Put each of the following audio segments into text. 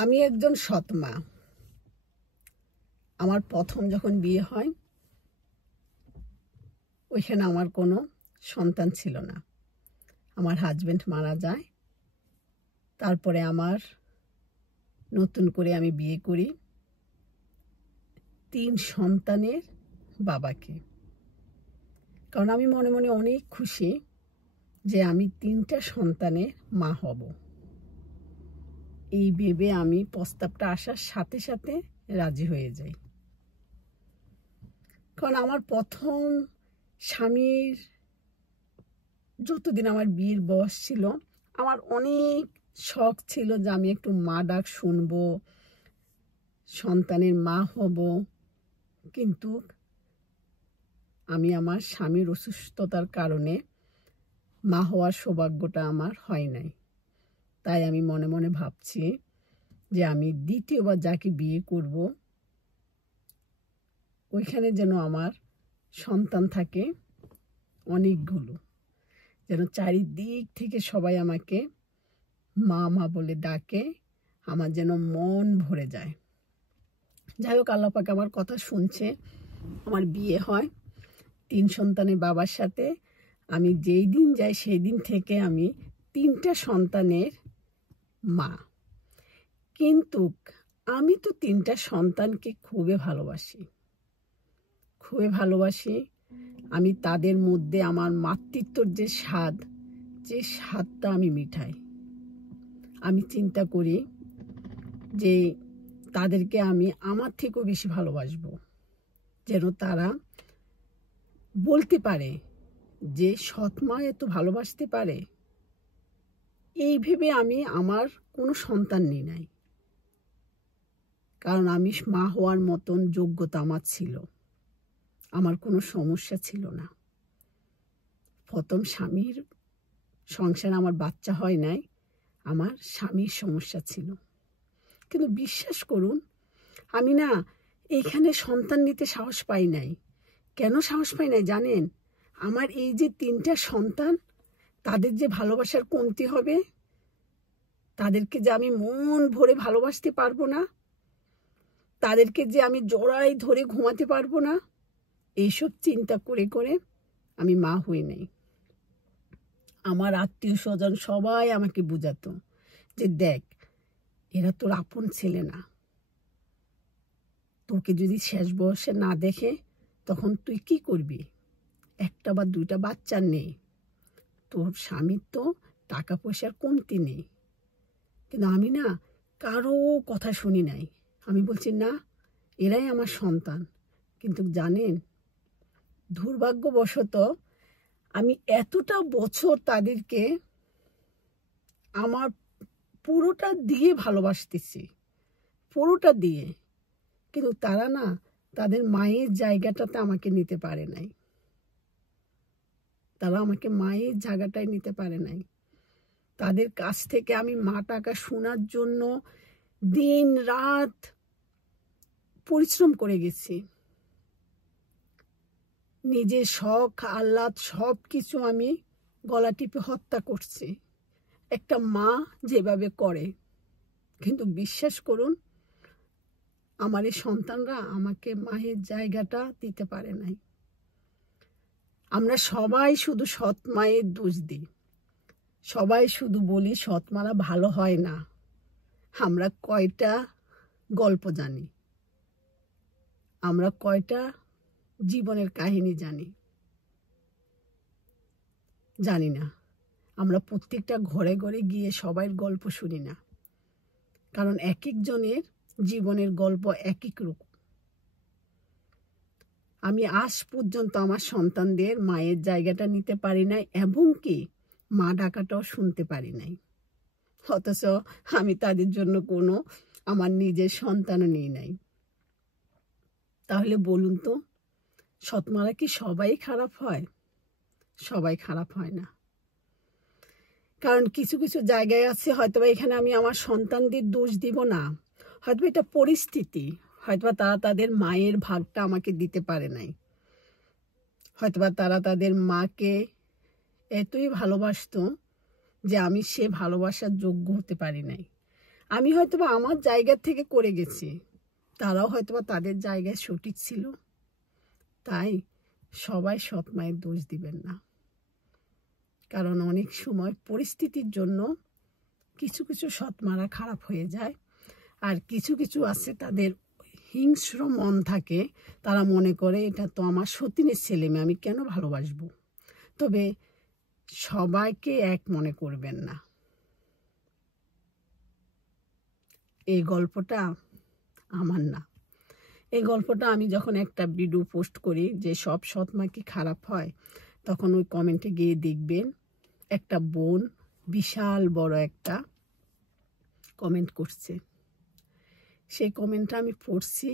আমি একজন সৎ মা। আমার প্রথম যখন বিয়ে হয় ওইখানে আমার কোনো সন্তান ছিল না। আমার হাজবেন্ড মারা যায়। তারপরে আমার নতুন করে আমি বিয়ে করি 3 সন্তানের বাবাকে। কারণ আমি মনে মনে অনেক খুশি যে আমি 3টা সন্তানের মা হব। এই ভেবে আমি প্রস্তাবটা আসার সাথে সাথে রাজি হয়ে যাই। কারণ আমার প্রথম স্বামীর যতদিন আমার বিয়ের বয়স ছিল আমার অনেক শখ ছিল যে আমি একটু মা ডাক শুনবো, সন্তানের মা হব। কিন্তু আমি আমার স্বামীর অসুস্থতার কারণে মা হওয়ার সৌভাগ্যটা আমার হয় নাই। তাই আমি মনে মনে ভাবছি যে আমি দ্বিতীয়বার যাকে বিয়ে করব ওইখানে যেন আমার সন্তান থাকে অনেকগুলো, যেন চারিদিক থেকে সবাই আমাকে মা মা বলে ডাকে, আমার যেন মন ভরে যায়। যাই হোক, আল্লাহ পাক আমার কথা শুনছে। আমার বিয়ে হয় 3 সন্তানের বাবার সাথে। আমি যেই দিন যাই সেই দিন থেকে আমি 3টা সন্তানের মা। কিন্তু আমি তো 3টা সন্তানকে খুবই ভালোবাসি। আমি তাদের মধ্যে আমার মাতৃত্বর যে স্বাদটা আমি মিঠাই। আমি চিন্তা করি যে তাদেরকে আমি আমার থেকেও বেশি ভালোবাসবো, যেন তারা বলতে পারে যে সৎ মা এত ভালোবাসতে পারে। এই ভেবে আমি আমার কোনো সন্তান নিই নাই, কারণ আমি মা হওয়ার মতন যোগ্যতা আমার ছিল। আমার কোনো সমস্যা ছিল না। প্রথম স্বামীর সংসারে আমার বাচ্চা হয় নাই, আমার স্বামীর সমস্যা ছিল। কিন্তু বিশ্বাস করুন, আমি না এইখানে সন্তান নিতে সাহস পাই নাই। কেন সাহস পাই নাই জানেন? আমার এই যে 3টা সন্তান, তাদের যে ভালোবাসার কমতি হবে, তাদেরকে যে আমি মন ভরে ভালোবাসতে পারবো না, তাদেরকে যে আমি জড়াই ধরে ঘুমাতে পারবো না, এইসব চিন্তা করে করে আমি মা হই নাই। আমার আত্মীয় স্বজন সবাই আমাকে বুঝাতো যে দেখ, এরা তোর আপন ছেলে না, তোকে যদি শেষ বয়সে না দেখে তখন তুই কি করবি? 1টা বা 2টা বাচ্চা নেই, তোর স্বামীর তো টাকা পয়সার কমতি নেই। কিন্তু আমি না কারো কথা শুনি নাই। আমি বলছি না, এরাই আমার সন্তান। কিন্তু জানেন, দুর্ভাগ্যবশত আমি এতটা বছর তাদেরকে আমার পুরোটা দিয়ে ভালোবাসতেছি, পুরোটা দিয়ে, কিন্তু তারা না তাদের মায়ের জায়গাটাতে আমাকে নিতে পারে নাই। তারা আমাকে মায়ের জায়গাটায় নিতে পারে নাই। তাদের কাছ থেকে আমি মা টাকা শোনার জন্য দিন রাত পরিশ্রম করে গেছি। নিজের শখ আহ্লাদ সব কিছু আমি গলা টিপে হত্যা করছি, একটা মা যেভাবে করে। কিন্তু বিশ্বাস করুন, আমার এই সন্তানরা আমাকে মায়ের জায়গাটা দিতে পারে নাই। আমরা সবাই শুধু সৎ মায়ের দোষ দিই, সবাই শুধু বলি সৎ মারা ভালো হয় না। আমরা কয়টা গল্প জানি? আমরা কয়টা জীবনের কাহিনী জানি? জানি না। আমরা প্রত্যেকটা ঘরে ঘরে গিয়ে সবাইয়ের গল্প শুনি না, কারণ এক একজনের জীবনের গল্প এক এক রকম। আমি আজ পর্যন্ত আমার সন্তানদের মায়ের জায়গাটা নিতে পারি নাই, এবং কি মা ডাকাটাও শুনতে পারি নাই। অথচ আমি তাদের জন্য কোনো আমার নিজের সন্তানও নিই নাই। তাহলে বলুন তো, সৎমারা কি সবাই খারাপ হয়? সবাই খারাপ হয় না। কারণ কিছু কিছু জায়গায় আছে, হয়তোবা এখানে আমি আমার সন্তানদের দোষ দিব না, হয়তো এটা পরিস্থিতি, হয়তোবা তারা তাদের মায়ের ভাগটা আমাকে দিতে পারে নাই, হয়তোবা তারা তাদের মাকে এতই ভালোবাসতো যে আমি সে ভালোবাসার যোগ্য হতে পারি নাই। আমি হয়তোবা আমার জায়গা থেকে করে গেছি, তারাও হয়তোবা তাদের জায়গায় সঠিক ছিল। তাই সবাই সৎ মায়ের দোষ দিবেন না, কারণ অনেক সময় পরিস্থিতির জন্য কিছু কিছু সৎ মারা খারাপ হয়ে যায়। আর কিছু কিছু আছে তাদের হিংস্র মন থাকে, তারা মনে করে এটা তো আমার সতীনের ছেলে মেয়ে, আমি কেন ভালোবাসবো। তবে সবাইকে এক মনে করবেন না। এই গল্পটা আমার না, এই গল্পটা আমি যখন একটা ভিডিও পোস্ট করি যে সব সৎ মা কি খারাপ হয়, তখন ওই কমেন্টে গিয়ে দেখবেন একটা বোন বিশাল বড় একটা কমেন্ট করছে। সেই কমেন্টটা আমি পড়ছি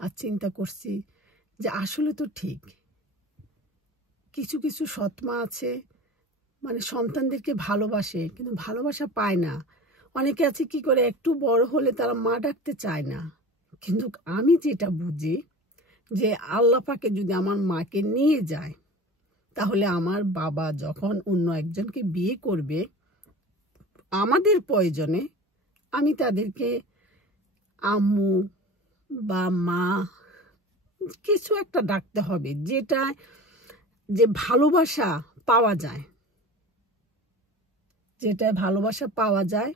আর চিন্তা করছি যে আসলে তো ঠিক, কিছু কিছু সৎ মা আছে মানে সন্তানদেরকে ভালোবাসে কিন্তু ভালোবাসা পায় না। অনেকে আছে কি করে একটু বড় হলে তারা মা ডাকতে চায় না। কিন্তু আমি যেটা বুঝি যে আল্লাহ পাকে যদি আমার মাকে নিয়ে যায়, তাহলে আমার বাবা যখন অন্য একজনকে বিয়ে করবে, আমাদের প্রয়োজনে আমি তাদেরকে আম্মু বা মা কিছু একটা ডাকতে হবে, যেটা যে ভালোবাসা পাওয়া যায়, যেটা ভালোবাসা পাওয়া যায়।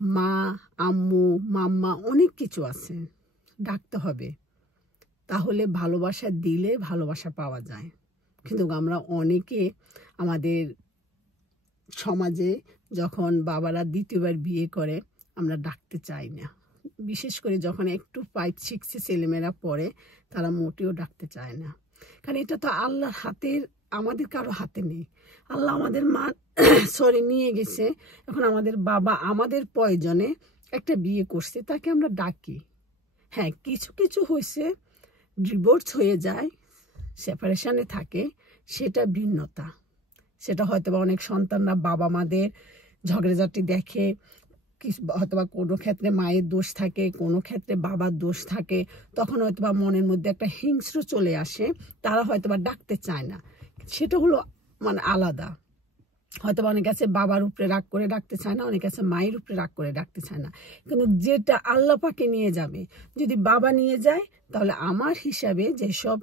মা, আম্মু, মাম্মা অনেক কিছু আছে, ডাকতে হবে। তাহলে ভালোবাসা দিলে ভালোবাসা পাওয়া যায়। কিন্তু আমরা অনেকে আমাদের সমাজে যখন বাবারা দ্বিতীয়বার বিয়ে করে আমরা ডাকতে চাই না। বিশেষ করে যখন একটু 5-6 ছেলেমেয়েরা পড়ে, তারা মোটেও ডাকতে চায় না। কারণ এটা তো আল্লাহর হাতের, আমাদের কারো হাতে নেই। আল্লাহ আমাদের মা নিয়ে গেছে, এখন আমাদের বাবা আমাদের প্রয়োজনে একটা বিয়ে করছে, তাকে আমরা ডাকি। হ্যাঁ, কিছু কিছু হয়েছে ডিভোর্স হয়ে যায়, সেপারেশনে থাকে, সেটা ভিন্নতা। সেটা হয়তো বা অনেক সন্তানরা বাবা মাদের ঝগড়াঝাটি দেখে, হয়তো বা কোনো ক্ষেত্রে মায়ের দোষ থাকে, কোনো ক্ষেত্রে বাবার দোষ থাকে, তখন হয়তো বা মনের মধ্যে একটা হিংস্র চলে আসে, তারা হয়তো বা ডাকতে চায় না। সেটা হলো মানে আলাদা। হয়তো বা অনেক আছে বাবার উপরে রাগ করে ডাকতে চায় না, অনেক আছে মায়ের উপরে রাগ করে ডাকতে চায় না। কিন্তু যেটা আল্লাহ পাকে নিয়ে যাবে, যদি বাবা নিয়ে যায়, তাহলে আমার হিসাবে যেসব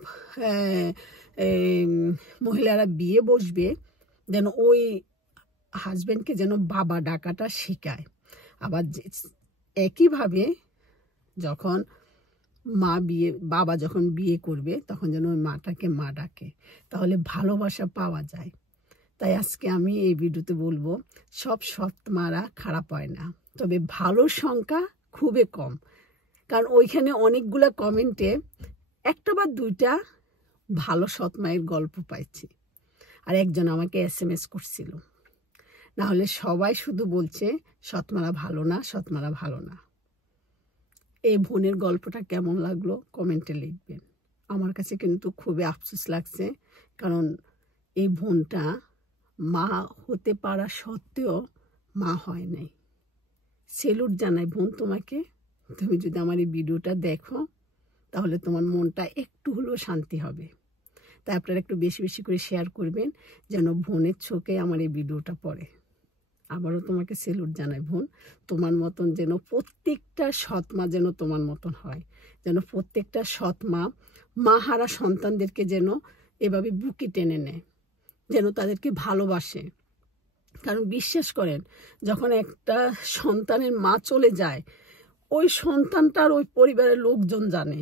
মহিলারা বিয়ে বসবে, যেন ওই হাজব্যান্ডকে যেন বাবা ডাকাটা শেখায়। আবার একইভাবে যখন বাবা যখন বিয়ে করবে, তখন যেন ওই মাটাকে মা ডাকে, তাহলে ভালোবাসা পাওয়া যায়। তাই আজকে আমি এই ভিডিওতে বলবো, সব সৎ মারা খারাপ হয় না, তবে ভালোর সংখ্যা খুবই কম। কারণ ওইখানে অনেকগুলা কমেন্টে একটা বা দুইটা ভালো সৎ মায়ের গল্প পাইছি। আর একজন আমাকে SMS করছিল, না হলে সবাই শুধু বলছে সৎমারা ভালো না, সৎমারা ভালো না। এই বোনের গল্পটা কেমন লাগলো কমেন্টে লিখবেন। আমার কাছে কিন্তু খুবই আফসোস লাগছে, কারণ এই বোনটা মা হতে পারা সত্ত্বেও মা হয় নাই। সেলুট জানাই বোন তোমাকে। তুমি যদি আমার এই ভিডিওটা দেখো, তাহলে তোমার মনটা একটু হলেও শান্তি হবে। তাই আপনারা একটু বেশি বেশি করে শেয়ার করবেন, যেন বোনের চোখে আমার এই ভিডিওটা পড়ে। আবারও তোমাকে সেলুট জানাই বোন। তোমার মতন যেন প্রত্যেকটা সৎ মা যেন তোমার মতন হয়, যেন প্রত্যেকটা সৎ মা মাহারা সন্তানদেরকে যেন এভাবে বুকে টেনে নেয়, যেন তাদেরকে ভালোবাসে। কারণ বিশ্বাস করেন, যখন একটা সন্তানের মা চলে যায়, ওই সন্তানটার ওই পরিবারের লোকজন জানে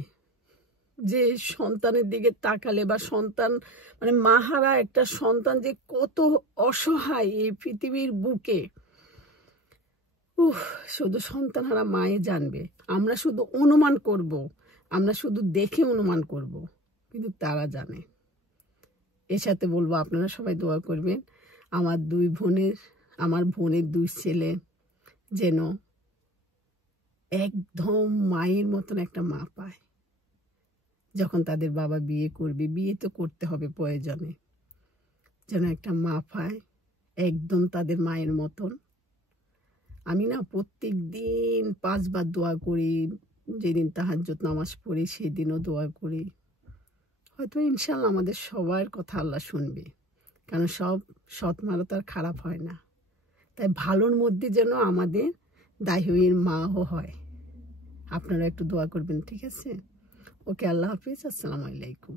যে সন্তানের দিকে তাকালে, বা সন্তান মানে মাহারা একটা সন্তান যে কত অসহায় এই পৃথিবীর বুকে, শুধু সন্তানহারা মায়ে জানবে। আমরা শুধু অনুমান করব, আমরা শুধু দেখে অনুমান করব, কিন্তু তারা জানে। এর সাথে বলবো আপনারা সবাই দোয়া করবেন আমার বোনের 2 ছেলে যেন একদম মায়ের মতন একটা মা পায়। যখন তাদের বাবা বিয়ে করবে, বিয়ে তো করতে হবে প্রয়োজনে, যেন একটা মা পায় একদম তাদের মায়ের মতন। আমি না প্রত্যেক দিন 5 বার দোয়া করি, যেদিন তাহাজ্জুদ নামাজ পড়ি সেদিনও দোয়া করি। হয়তো ইনশাল্লাহ আমাদের সবার কথা আল্লাহ শুনবে, কারণ সব সৎ মারা তো আর খারাপ হয় না। তাই ভালোর মধ্যে যেন আমাদের দাহির মাও হয়। আপনারা একটু দোয়া করবেন, ঠিক আছে? ওকে, আল্লাহ হাফিজ, আসসালামু আলাইকুম।